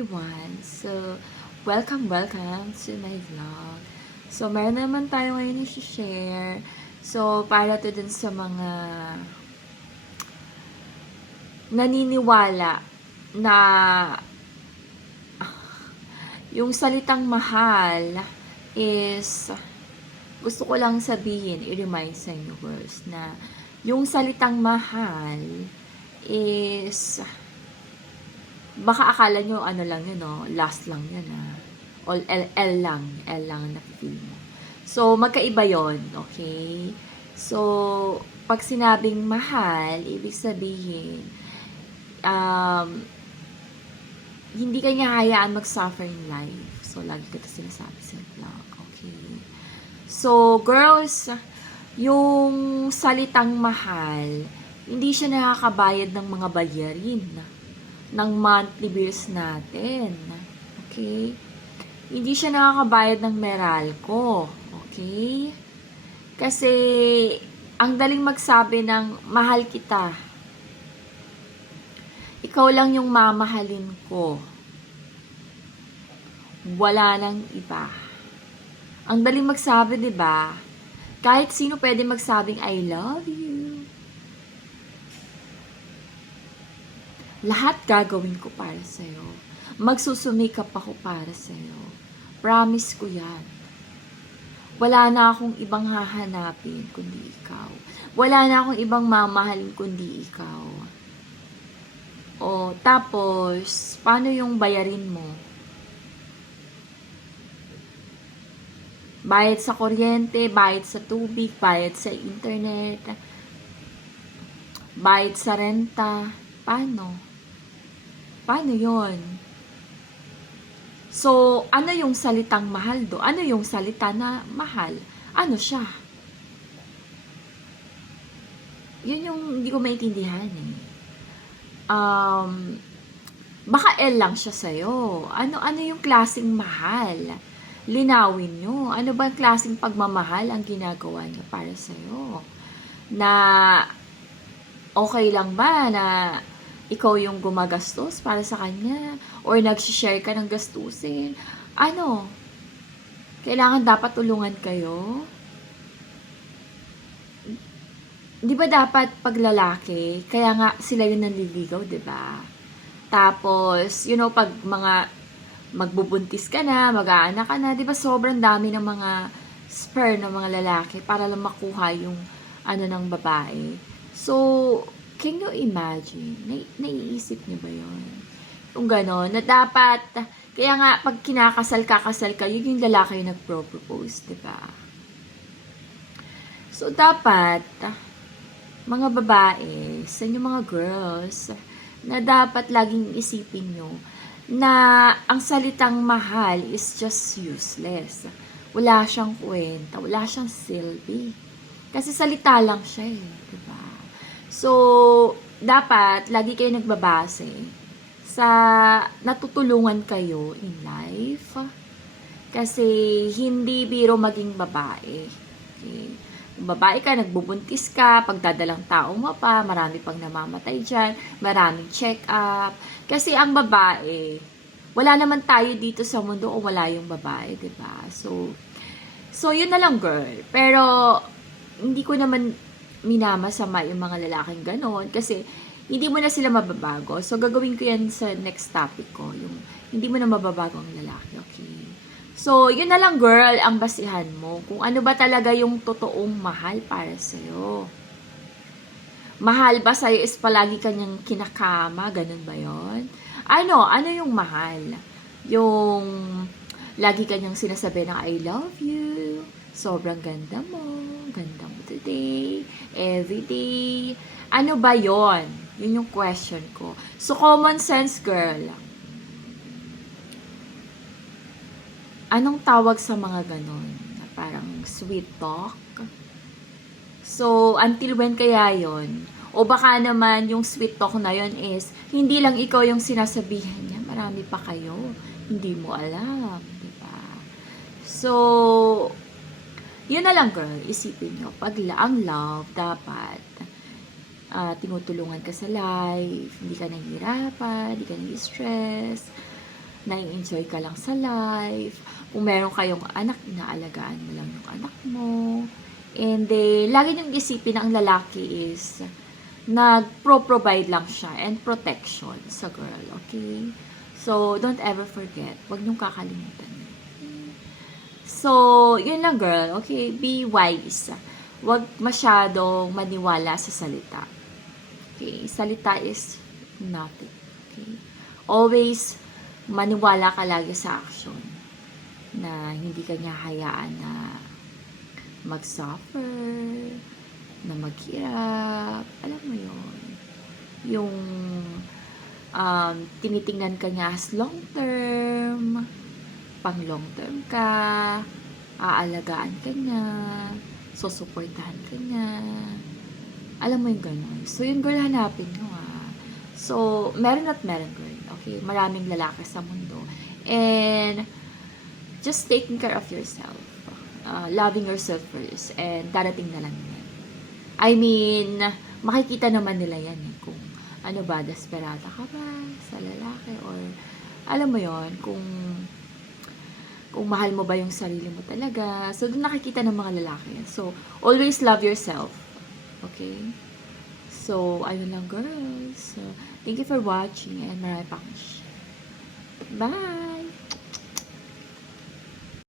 everyone. So, welcome to my vlog. So, meron naman tayo ngayon i-share. So, para to dun sa mga naniniwala na yung salitang mahal is gusto ko lang sabihin, i-remind sa inyo girls na yung salitang mahal is baka akala nyo ano lang yun, no? Last lang yun, ha? O L lang ang nakifeel mo. So, magkaiba yon, okay? So, pag sinabing mahal, ibig sabihin, hindi kanya hayaan mag-suffer in life. So, lagi ko ito sinasabi sa vlog, okay? So, girls, yung salitang mahal, hindi siya nakakabayad ng mga bayarin ng monthly bills natin. Okay? Hindi siya nakakabayad ng Meralco. Okay? Kasi, ang daling magsabi ng mahal kita. Ikaw lang yung mamahalin ko. Wala nang iba. Ang daling magsabi, 'di ba? Kahit sino pwede magsabing I love you. Lahat gagawin ko para sa'yo. Magsusumikap ako para sa'yo. Promise ko yan. Wala na akong ibang hahanapin kundi ikaw. Wala na akong ibang mamahalin kundi ikaw. O, tapos, paano yung bayarin mo? Bayad sa kuryente, bayad sa tubig, bayad sa internet, bayad sa renta. Paano? Paano yon? So, ano yung salitang mahal do? Ano yung salita na mahal? Ano siya? Yun yung hindi ko maintindihan eh. Baka L lang siya sa'yo. Ano yung klaseng mahal? Linawin nyo. Ano ba yung klaseng pagmamahal ang ginagawa niya para sa'yo? Na okay lang ba na ikaw yung gumagastos para sa kanya? Or nag-share ka ng gastusin? Ano? Kailangan dapat tulungan kayo? Di ba dapat pag lalaki, kaya nga sila yung nanliligaw, di ba? Tapos, pag mga magbubuntis ka na, mag-aanak ka na, di ba sobrang dami ng mga sperm ng mga lalaki para lang makuha yung ng babae. So, can you imagine? Naiisip niyo ba yun? Kung gano'n, na dapat, kaya nga, pag kakasal ka, yun yung lalaki yung nagpro-propose, diba? So, dapat, mga babae, sa inyo mga girls, na dapat laging isipin nyo, na ang salitang mahal is just useless. Wala siyang kwenta, wala siyang silbi. Kasi salita lang siya eh, diba? So, dapat, lagi kayo nagbabase sa natutulungan kayo in life. Kasi, hindi biro maging babae. Okay? Kung babae ka, nagbubuntis ka, pagdadalang tao mo pa, marami pang namamatay dyan, maraming check-up. Kasi ang babae, wala naman tayo dito sa mundo o wala yung babae, diba? So yun na lang girl. Pero, hindi ko naman minamasama yung mga lalaking ganon kasi hindi mo na sila mababago. So, gagawin ko yan sa next topic ko. Yung hindi mo na mababago ang lalaki, okay? So, yun na lang girl, ang basihan mo. Kung ano ba talaga yung totoong mahal para sa'yo. Mahal ba sa'yo is palagi kanyang kinakama? Ganun ba yon? Ano yung mahal? Yung lagi kanyang sinasabi na I love you. Sobrang ganda mo today, everyday. Ano ba yon? Yun yung question ko. So, common sense, girl. Anong tawag sa mga ganon? Parang sweet talk? So, until when kaya yon? O baka naman yung sweet talk na yon is, hindi lang ikaw yung sinasabihan niya, marami pa kayo. Hindi mo alam, diba? So, yun na lang girl, isipin nyo. Pag ang love, dapat tinutulungan ka sa life, hindi ka nahihirapan, hindi ka nai-stress. nai-enjoy ka lang sa life. Kung meron kayong anak, inaalagaan mo lang yung anak mo. And lagi niyong isipin na ang lalaki is nag-provide lang siya and protection sa girl, okay? So, don't ever forget. Huwag niyong kakalimutan. So, yun lang girl, okay? Be wise. Huwag masyadong maniwala sa salita. Okay? Salita is nothing. Okay? Always maniwala ka lagi sa action na hindi ka niya hayaan na mag-suffer, na maghirap. Alam mo yun. Yung tinitingnan ka niya as long term, pang long term ka, aalagaan ka niya, susuportahan ka niya. Alam mo yung gano'n. So, yung girl, hanapin mo So, meron at meron girl. Okay? Maraming lalaki sa mundo. And, just taking care of yourself. Loving yourself first. And, darating na lang yan. I mean, makikita naman nila yan kung ano ba, desperada ka ba sa lalaki or alam mo yon kung mahal mo ba yung sarili mo talaga. So, doon nakikita ng mga lalaki. So, always love yourself. Okay? So, ayun lang girls. So, thank you for watching and marami pa akong share. Bye!